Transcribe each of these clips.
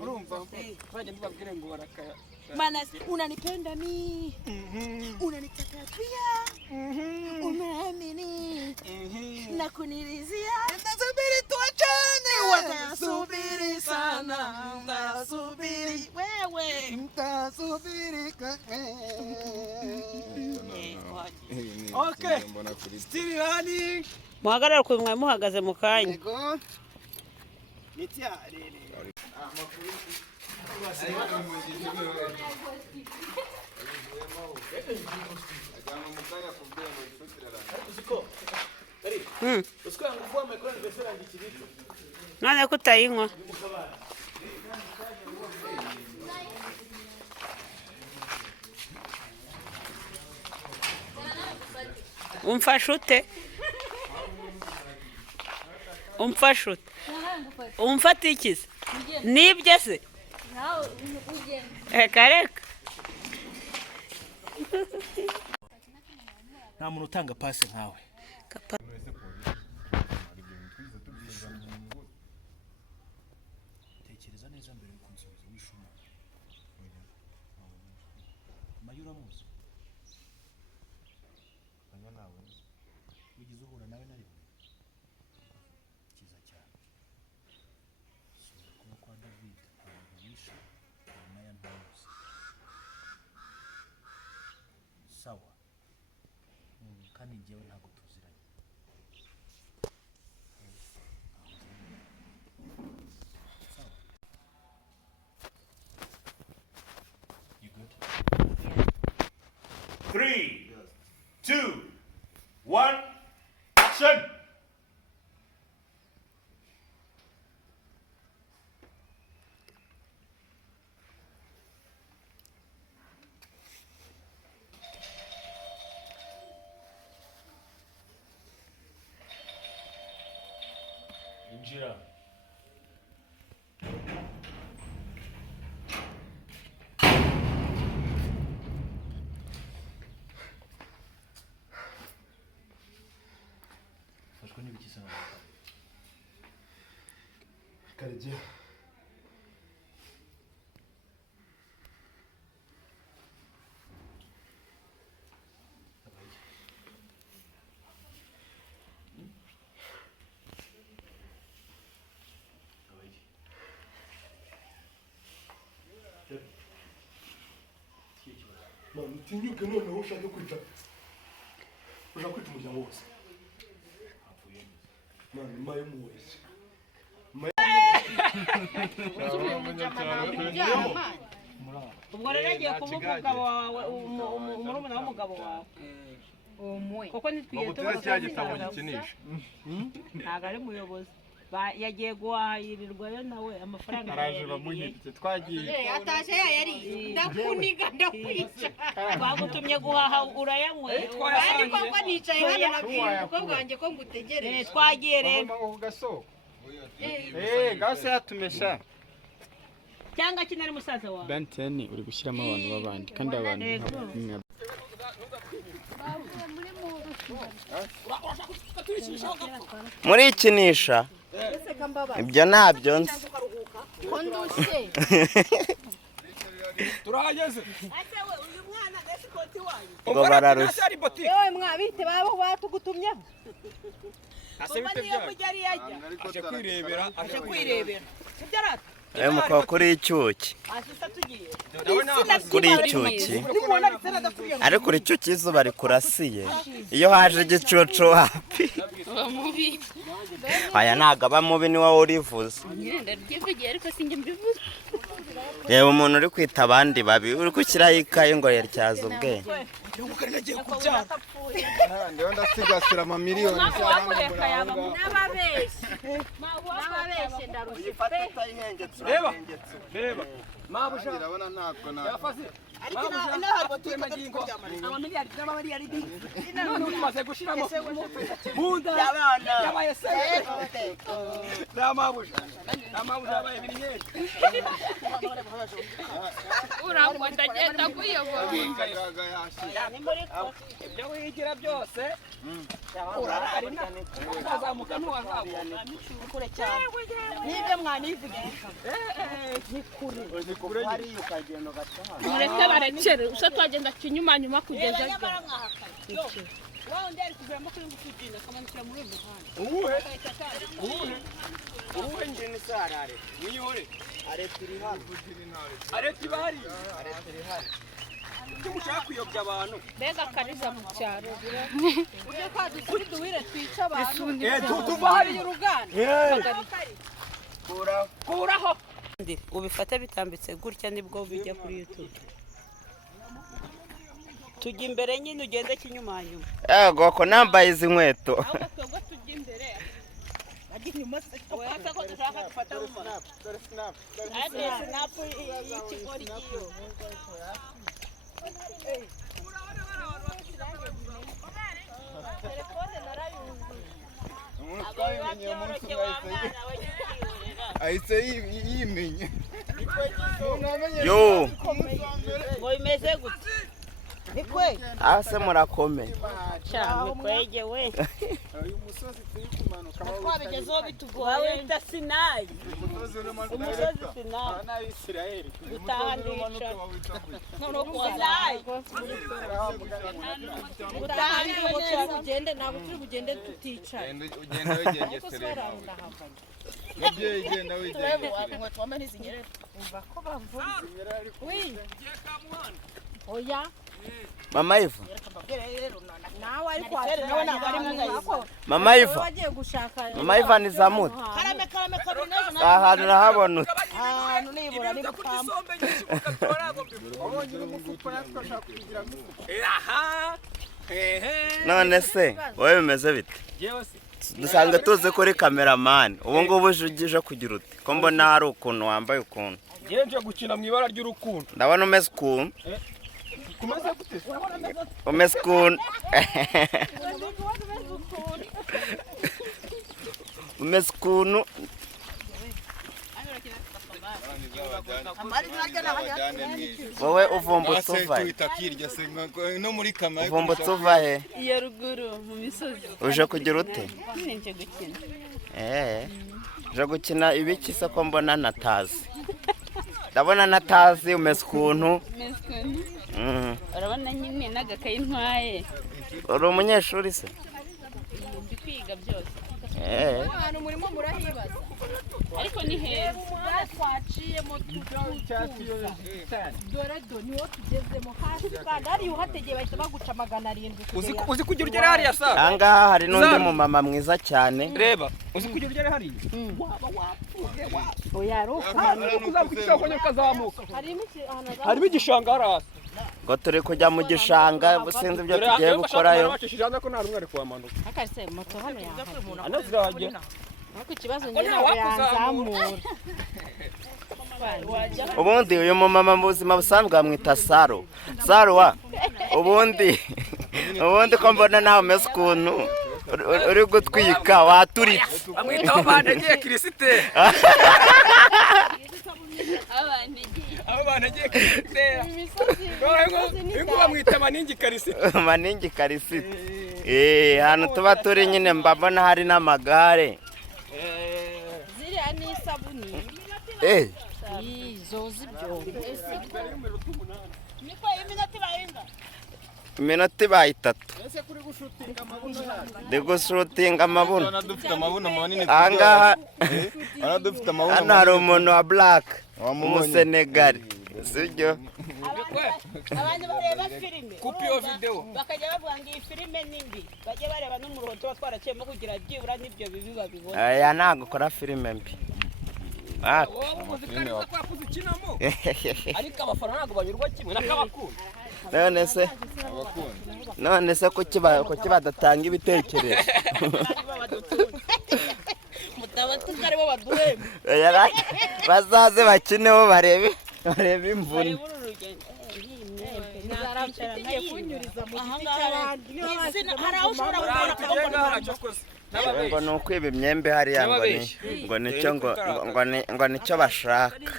urumva baje mbabwire ngo barakaya Maana unanipenda mimi. Unanitaka pia. Unaamini. Na kunilizia. Nasubiri tuachane. Watasubiri sana. Nasubiri wewe. Mtasubiri Okay. Still running. Muhagarara ku mwe muhagaze mu kanya. Yego. Nitia rere. None kutayinywa umfashute umfatikize nibye se kareka nta muntu utanga pasi nkawe tekereza neza mbere yo kunsubiza wishuma mayura muzi banya nawe ugize uhura nawe nari kiza cyane kuba kwa David abantu bishe nyuma ya ntamuzi sawa kandi njyewe ntabwo tuziranye sawa you good 3 2 1 action injira fashwe n'ibiki sana karije utinyuke noneho ushaka kwica umuryango wose mayo muwese ubwo rero agiye kuvuga umugabo wawe umurumuna w'umugabo wawe kuko nitwiye cya gitabo gikinisha ntabwo ari muyobozi yagiye guhahirirwayo nawe amafaranga araje bamuhitse twagiye ataje yari ndakuniga ndakwica bagutumye guhaha urayanyweye kandi koko nicaye hano nabwiye umukobwa wanjye ko ngutegereje twagiye rero gasoko gase yatumesha cyangwa kinari musaza wawe Banteni uri gushyiramo abantu babandi kandi abantu muri ikinisha ibyo ntabyo nzi turahageze ngo bararushye yewe mwabite babo batugutumye aje kwirebera ayo mukaba kuri icyuki kuri icyuki ariko kuri icyuki izuba rikurasiye iyo haje igicucu hapi aya ntabwo aba mubi ni wowe urivuze reba umuntu uri kwita abandi babi uri gushyiraho ikayi ngo yatyaze ubwenge ndiho ndasigasira amamiliyoni n'ababeshye ndarushye reba mabuja urabona ntabwo ariko inaha batuye magingo amamiliyari n'amamiliyari none tumaze gushiramo bunda y'abana yabaye se n'amabuja yabaye binyeri urangwa ndagenda kuyobora ibyo wigira byose urararina uzamuka ntuwazamuka kure cyane nibyo mwanivugira ni kure hari ukagenda ugataha mureke barekere usa twagenda kinyuma kugeza Wao ndari kugiramo kuri ngukugenda kamanukira muri muhanda. Uwe njene sarare. Niyore. Aretiri hano. Areti bari. Aretiri hano. Tumushaka kuyobya abantu. mbega kariza mu cyaro Uje kwa duwire twica abantu. Tubari y'uruganda. Kuraho. Ubifate bitambitse gutya nibwo bijya kuri YouTube. Tujya imbere nyine ugende kinyuma nyuma. Yego ko nambaye izi nkweto. Ahubwo twebwe tujya imbere. Bajya inyuma se. Oya ko dushaka gufata umwana. Snap. Snap y'ikigori giyo. Telefone narayuzuye. ahise yimenya Yo. Ngo imeze gute? Nikwe. Ase murakomeye. Cyane kwege we. uyu musozi turi kumanuka Twabigezeho bitugoye. Wita Sinayi. Umusozi Sinayi. n'Abisirayeli Gutahanisha. None Sinayi. Gutahanisha ugende ntabwo turi bugende tuticaye. ugenda wigengesera Mubyeyi genda wigengesera Twame ntizinyerera. Umva ko bamvuze. Wi. Oya. Mama Iva. Nawe ariko nawe ntabwo ari mwiza. Mama Iva. Wagiye gushaka. Mama Iva ni zamuti. Karame kabinejo. Ahantu nahabona. Ahantu nibura ni kukamba. abonye umufuko natwe ashaka kugira umufuko Aha. None se wowe bimeze bite? Yewe se. Dusanga tuzi kuri cameraman. Ubu ngubu uje kugira ute? Ko mbona hari ukuntu wambaye ukuntu. Nje gukina mu ibara ry'urukundo. Ndabona umeze ukuntu. Kumeze gute? Umeze ukuntu. Umeze ukuntu. Wowe uvumbutse uva he? no muri kamera Uvumbutse uva he? Iyo ruguru mu misozi. Uje kugira ute? Nje gukina. Uje gukina ibiki se ko mbona natazi? Ndabona natazi umeze ukuntu. Urabona nyine n'agakayi ntwaye. Uri umunyeshuri se? Ndi kwiga byose. ahantu murimo murahibaza Ariko ni heza. twaciyemo dore niwo tugezemo hasi kandi hariya uhategeye bahita baguca 700 Uzi kugira ugere hariya sa? Ahangaha hari n'undi mumama mwiza cyane. Reba, uzi kugira ugere hariya? oya ruko Uzakukira ko nyakazamuka. Harimo igishanga haraza. Ngo turi kujya mu gishanga sinzi ibyo tugiye gukorayo. Bashishije ko nta rumwe ari kumanuka. akarse moto hano yaha Anazirage. ariko ikibazo nyine yanzamura Ubundi uyu mumama mu buzima busanzwe bamwita Saro. Saro wa. Ubundi ko mbona nawe umeze ukuntu uri gutwika waturitse. Amwita abantegeye Krisite. Abantegeye Krisite. Ingo bamwita maningi Krisite. Maningi Krisite. Hano tuba turi nyine mbabona hari n'amagare. ziriya ni isabuni izo zibyo Niko iminota bayenga. Iminota ibaye 3. Ese kuri gushutinga amabuno Ndi gushutinga amabuno. dufite amabuno manini Ahangaha dufite amabuno hano hari umuntu wa black umusenegali sibyo? Abantu bareba filime. Kupi yo video. Bakajya bavuga ngo iyi filime nindi. Bajye bareba n'umurongo tuba twaraciyemo kugira byibura n'ibyo bibi babibona. Aya ntago ukora filime mbi. Wowe muzikari ko kwakuze ikinamo. Ariko abafana ntago banyurwa kimwe nakabakunda. None se kuki badatanga ibitekerezo? Mutabatuzga aribo baduhemba. Bazaze bakineho barebe imvune. nkicara igiye kunyuriza mu aha giti ngaha cy'abandi niba izina bashyizemo hari aho ushobora guma kubona tugenda akaboko haracokoza ngo ni ukwiba imyembe hariya ngo nicyo ngo nicyo bashaka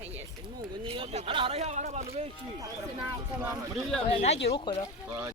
Yes, Mungu niyo hari abantu benshi nagira ukora